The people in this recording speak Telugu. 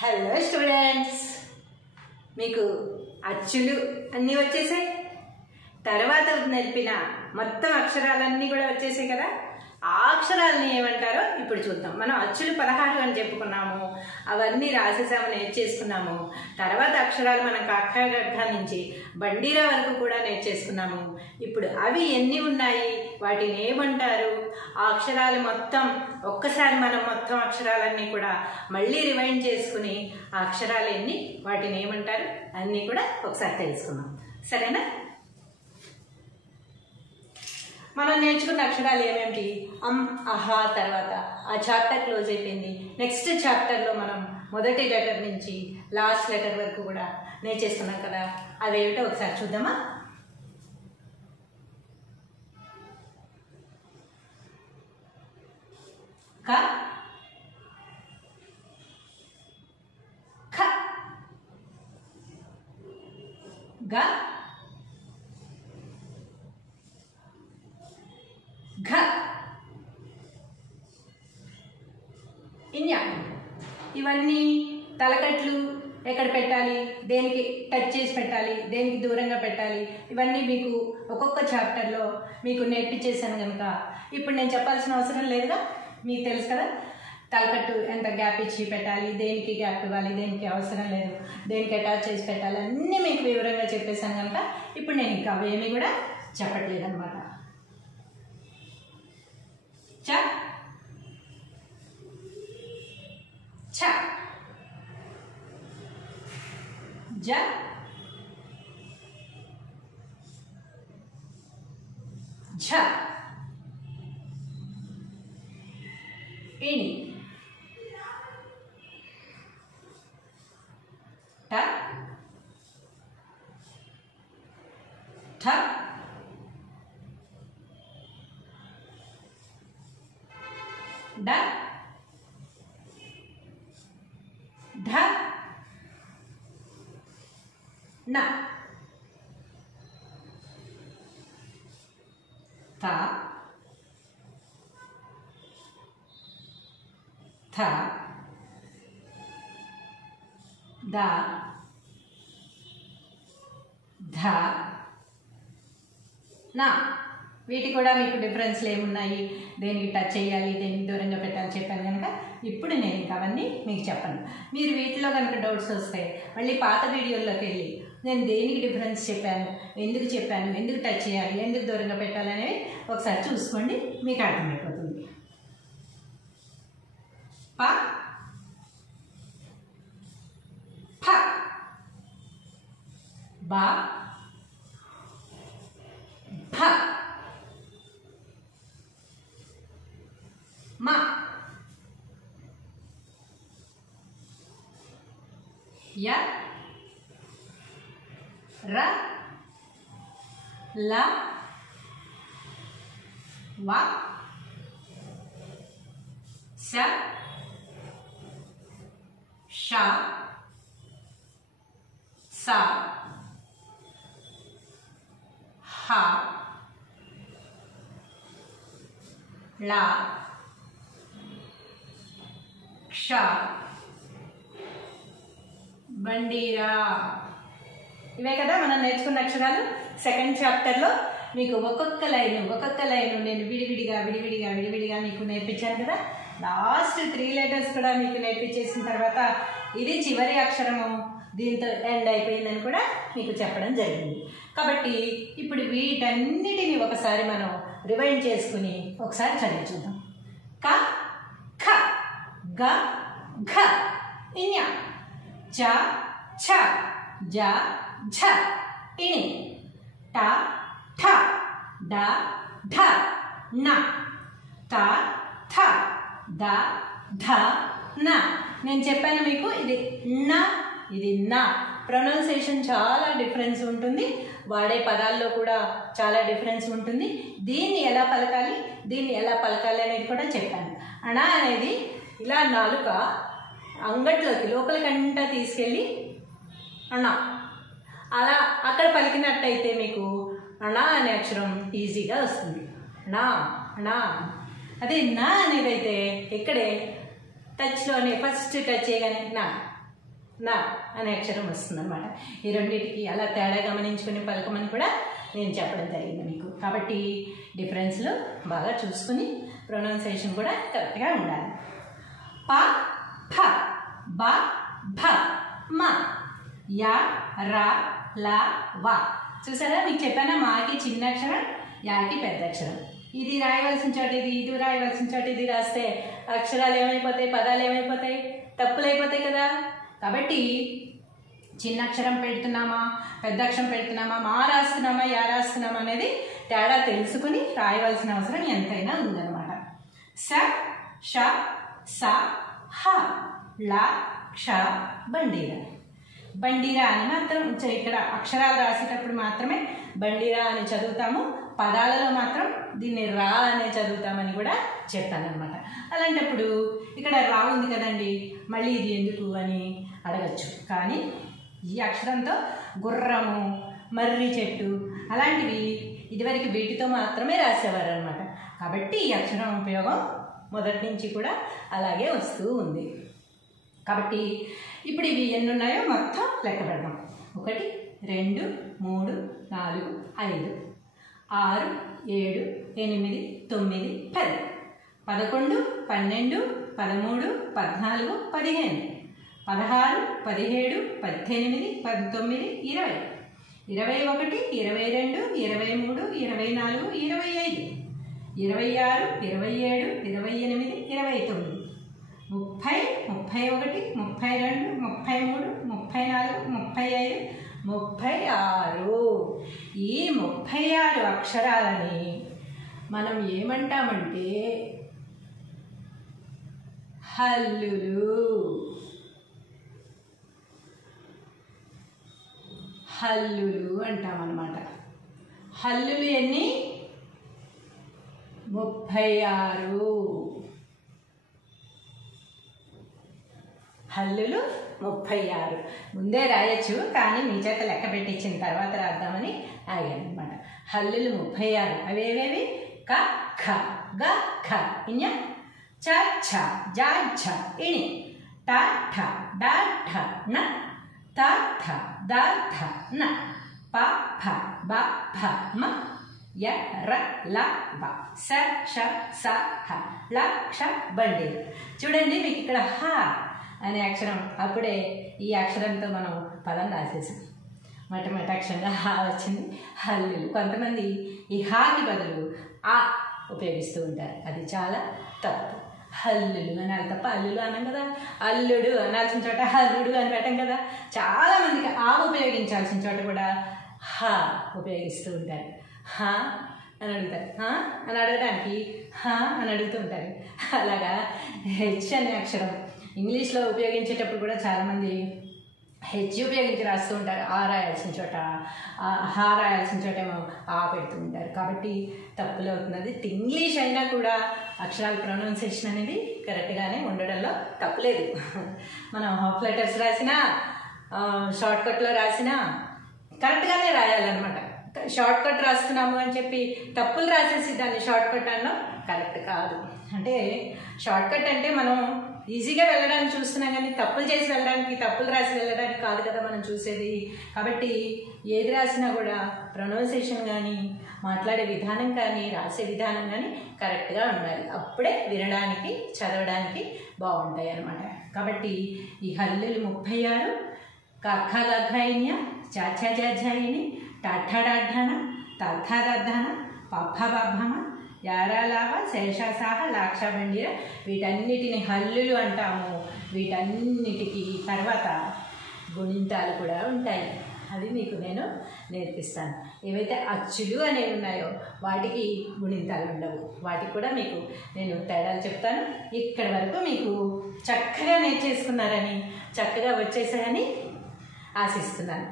హలో స్టూడెంట్స్, మీకు అచ్చులు అన్నీ వచ్చేసాయి. తర్వాత నేర్పిన మొత్తం అక్షరాలన్నీ కూడా వచ్చేసాయి కదా. ఆ అక్షరాలని ఏమంటారో ఇప్పుడు చూద్దాం. మనం అచ్చులు 16 అని చెప్పుకున్నాము, అవన్నీ రాసేసాము, నేర్చేసుకున్నాము. తర్వాత అక్షరాలు మనం కక్క గగ్గ నుంచి బండిరా వరకు కూడా నేర్చేసుకున్నాము. ఇప్పుడు అవి ఎన్ని ఉన్నాయి, వాటిని ఏమంటారు, ఆ అక్షరాలు మొత్తం ఒక్కసారి మనం మొత్తం అక్షరాలన్నీ కూడా మళ్ళీ రివైండ్ చేసుకుని ఆ అక్షరాలు ఎన్ని, వాటిని ఏమంటారు అన్నీ కూడా ఒకసారి తెలుసుకున్నాం. సరేనా? మనం నేర్చుకున్న అక్షరాలు ఏమేమిటి? అహా తర్వాత ఆ చాప్టర్ క్లోజ్ అయిపోయింది. నెక్స్ట్ చాప్టర్లో మనం మొదటి లెటర్ నుంచి లాస్ట్ లెటర్ వరకు కూడా నేర్చేసుకున్నాం కదా. అవేమిటో ఒకసారి చూద్దామా? క, ఖ, గ, ఘ, ఇన్య. ఇవన్నీ తలకట్లు ఎక్కడ పెట్టాలి, దేనికి టచ్ చేసి పెట్టాలి, దేనికి దూరంగా పెట్టాలి, ఇవన్నీ మీకు ఒక్కొక్క చాప్టర్లో మీకు నేర్పించేసాను కనుక ఇప్పుడు నేను చెప్పాల్సిన అవసరం లేదుగా. మీకు తెలుసు కదా, తలకట్టు ఎంత గ్యాప్ ఇచ్చి పెట్టాలి, దేనికి గ్యాప్ ఇవ్వాలి, దేనికి అవసరం లేదు, దేనికి అటాచ్ చేసి పెట్టాలి, అన్నీ మీకు వివరంగా చెప్పేశాను కనుక ఇప్పుడు నేను ఇంకా అవేమీ కూడా చెప్పట్లేదు అనమాట. చ, ఛ, జ, ఝ, ఇణి, ట, ఠ, డ, ఢ, న, థ, థ, ద, ధ, న. వీటి కూడా మీకు డిఫరెన్స్లు ఏమున్నాయి, దేనికి టచ్ చేయాలి, దేనికి దూరంగా పెట్టాలి చెప్పాను కనుక ఇప్పుడు నేను ఇంకా అవన్నీ మీకు చెప్పను. మీరు వీటిలో కనుక డౌట్స్ వస్తే మళ్ళీ పాత వీడియోల్లోకి వెళ్ళి నేను దేనికి డిఫరెన్స్ చెప్పాను, ఎందుకు టచ్ చేయాలి, ఎందుకు దూరంగా పెట్టాలి అనేవి ఒకసారి చూసుకోండి, మీకు అర్థమైపోతుంది. ప, ఫ, బ, భ, మ, య, ర, ల, వ, స, ష, స, హ, ళ, క్ష, బండిరా. ఇవే కదా మనం నేర్చుకున్న అక్షరాలు. సెకండ్ చాప్టర్లో మీకు ఒక్కొక్క లైను నేను విడివిడిగా మీకు నేర్పించాను కదా. లాస్ట్ 3 లెటర్స్ కూడా మీకు నేర్పించేసిన తర్వాత ఇది చివరి అక్షరము, దీంతో ఎండ్ అయిపోయిందని కూడా మీకు చెప్పడం జరిగింది. కాబట్టి ఇప్పుడు వీటన్నిటిని ఒకసారి మనం రివైండ్ చేసుకుని ఒకసారి చదివి చూద్దాం. క, ఖ, గ, ఘ, ఇన్య, చ, ఛ, జ, ఝ, ఇణి, ట, ఠ, డ, ఢ, న, త, థ, ద, ధ, న. నేను చెప్పాను మీకు ఇది న, ఇది నా. ప్రొనౌన్సియేషన్ చాలా డిఫరెన్స్ ఉంటుంది, వాడే పదాల్లో కూడా చాలా డిఫరెన్స్ ఉంటుంది. దీన్ని ఎలా పలకాలి అనేది కూడా చెప్పాను. అణ అనేది ఇలా నాలుక అంగట్లోకి లోపలికంటా తీసుకెళ్ళి అణ, అలా అక్కడ పలికినట్టయితే మీకు అణ అనే అక్షరం ఈజీగా వస్తుంది. నా, నా. అదే నా అనేది అయితే ఇక్కడే టచ్లోనే ఫస్ట్ టచ్ చేయగానే నా నా అనే అక్షరం వస్తుంది అనమాట. ఈ రెండింటికి అలా తేడా గమనించుకుని పలకమని కూడా నేను చెప్పడం జరిగింది మీకు. కాబట్టి డిఫరెన్స్లు బాగా చూసుకుని ప్రొనౌన్సియేషన్ కూడా కరెక్ట్గా ఉండాలి. ప ఫ బ భ మ యా రా లా వా. చూసారా, మీకు చెప్పానా మాకి చిన్న అక్షరం, యాకి పెద్ద అక్షరం. ఇది రాయవలసిన చోట ఇది, ఇది రాయవలసిన చోట ఇది రాస్తే అక్షరాలు ఏమైపోతాయి, పదాలు ఏమైపోతాయి, తప్పులు అయిపోతాయి కదా. కాబట్టి చిన్న అక్షరం పెడుతున్నామా, పెద్ద అక్షరం పెడుతున్నామా, మా రాస్తున్నామా, యా రాస్తున్నామా అనేది తేడా తెలుసుకుని రాయవలసిన అవసరం ఎంతైనా ఉందన్నమాట. స ష స హ ల క్ష బండిరా. బండిరా అని మాత్రం ఇక్కడ అక్షరాలు రాసేటప్పుడు మాత్రమే బండిరా అని చదువుతాము, పదాలలో మాత్రం దీన్ని రా అనే చదువుతామని కూడా చెప్పానమాట. అలాంటప్పుడు ఇక్కడ రా ఉంది కదండి, మళ్ళీ ఇది ఎందుకు అని అడగచ్చు. కానీ ఈ అక్షరంతో గుర్రము, మర్రి చెట్టు అలాంటివి ఇదివరకు వీటితో మాత్రమే రాసేవారు అనమాట. కాబట్టి ఈ అక్షరం ఉపయోగం మొదటి నుంచి కూడా అలాగే వస్తూ ఉంది. కాబట్టి ఇప్పుడు ఇవి ఎన్ని ఉన్నాయో మొత్తం లెక్క పెడదాం. 1 2 3 4 5 6 7 8 9 10 11 12 13 14 15 16 17 18 19 20 21 22 23 24 25 26 27 28 29 30 31 32 33 34 35 36. ఈ 36 అక్షరాలని మనం ఏమంటామంటే హల్లులు. హల్లులు అంటామన్నమాట. హల్లులు ఎన్ని? 36. హల్లులు 36. ముందే రాయొచ్చు, కానీ మీ చేత లెక్క పెట్టించిన తర్వాత రాద్దామని ఆగాను అనమాట. హల్లులు 36. అవేవేవి? క ఖ గ ఖ ఇņ చ ఛ జ ఝ ఇణి ట ఠ డ ఠ న త థ ద థ న ప ఫ బ భ మ య ర ల వ స ష స హ ల క్ష బండి. చూడండి, మీకు ఇక్కడ హ అనే అక్షరం, అప్పుడే ఈ అక్షరంతో మనం పదం రాసేసాం. మొట్టమొదటి అక్షరంగా హా వచ్చింది, హల్లులు. కొంతమంది ఈ హాకి బదులు ఆ ఉపయోగిస్తూ ఉంటారు, అది చాలా తప్పు. హల్లులు అనాలి తప్ప అల్లులు అన్నాం కదా. అల్లుడు అనాల్సిన చోట హల్లుడు అని పెట్టాం కదా. చాలామందికి ఆ ఉపయోగించాల్సిన చోట కూడా హా ఉపయోగిస్తూ ఉంటారు. హా అని అడుగుతారు, అని అడగడానికి హా అని అడుగుతూ ఉంటారు. అలాగా హెచ్ అనే అక్షరం ఇంగ్లీష్లో ఉపయోగించేటప్పుడు కూడా చాలామంది హెచ్ ఉపయోగించి రాస్తూ ఉంటారు. ఆ రాయాల్సిన చోట హా రాయాల్సిన చోట ఏమో ఆ పెడుతూ ఉంటారు. కాబట్టి తప్పులు అవుతున్నది. ఇంగ్లీష్ అయినా కూడా అక్షరాల ప్రొనౌన్సియేషన్ అనేది కరెక్ట్గానే ఉండడంలో తప్పులేదు. మనం హాఫ్ లెటర్స్ రాసినా, షార్ట్ కట్లో రాసినా కరెక్ట్గానే రాయాలన్నమాట. షార్ట్ కట్ రాస్తున్నాము అని చెప్పి తప్పులు రాసేసి దాన్ని షార్ట్ కట్ అనడం కరెక్ట్ కాదు. అంటే షార్ట్ కట్ అంటే మనం ఈజీగా వెళ్ళడానికి చూస్తున్నాం, కానీ తప్పులు చేసి వెళ్ళడానికి, తప్పులు రాసి వెళ్ళడానికి కాదు కదా మనం చూసేది. కాబట్టి ఏది రాసినా కూడా ప్రొనౌన్సియేషన్ కానీ, మాట్లాడే విధానం కానీ, రాసే విధానం కానీ కరెక్ట్గా ఉండాలి. అప్పుడే వినడానికి, చదవడానికి బాగుంటాయి అన్నమాట. కాబట్టి ఈ హల్లులు 36 కఖగఘైన్య చాఛాజాఝాయిని టాఠాడాఢాన తథాదధాన పఫబభమ యారాలావ శేషాసాహ లాక్ష బండిర. వీటన్నిటిని హల్లులు అంటాము. వీటన్నిటికీ తర్వాత గుణింతాలు కూడా ఉంటాయి. అది మీకు నేను నేర్పిస్తాను. ఏవైతే అచ్చులు అనేవి ఉన్నాయో వాటికి గుణింతాలు ఉండవు. వాటికి కూడా మీకు నేను తేడాలు చెప్తాను. ఇక్కడి వరకు మీకు చక్కగా నేర్చేసుకున్నారని, చక్కగా వచ్చేసారని ఆశిస్తున్నాను.